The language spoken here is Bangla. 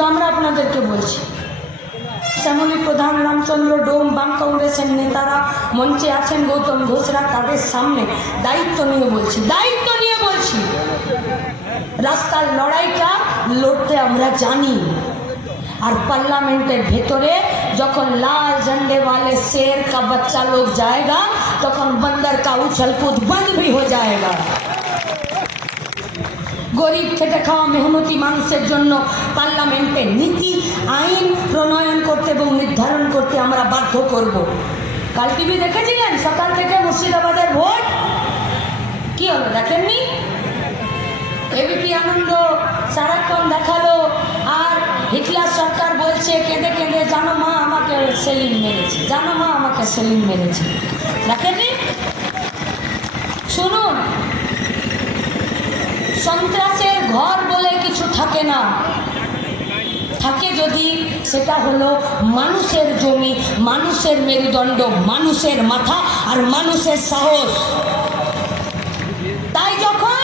কিন্তু আমরা আপনাদেরকে বলছি, শ্যামলী প্রধান, রামচন্দ্র ডোম, বাম কংগ্রেসের নেতারা মঞ্চে আছেন, গৌতম ঘোষরা, তাদের সামনে দায়িত্ব নিয়ে বলছি, দায়িত্ব নিয়ে বলছি, রাস্তার লড়াইটা লড়তে আমরা জানি। আর পার্লামেন্টের ভেতরে যখন লাল झंडे वाले शेर का बच्चा लोग जाएगा তখন बंदर का उछल कूद बंद भी हो जाएगा। গরিব খেটে খাওয়া মেহনতি মানুষের জন্য পার্লামেন্টে নীতি আইন প্রণয়ন করতে এবং নির্ধারণ করতে আমরা বাধ্য করব। কাল টিভি দেখেছিলেন সকাল থেকে মুর্শিদাবাদের ভোট কি হলো, দেখেননি? এবিপি আনন্দ সারাক্ষণ দেখালো, আর হিটলার সরকার বলছে কেঁদে কেঁদে, জানো মা আমাকে সেলিম মেরেছে, জানো মা আমাকে সেলিম মেরেছে। দেখেননি? শুনুন, সন্ত্রাসের ঘর বলে কিছু থাকে না, থাকে যদি সেটা হলো মানুষের জমি, মানুষের মেরুদণ্ড, মানুষের মাথা আর মানুষের সাহস।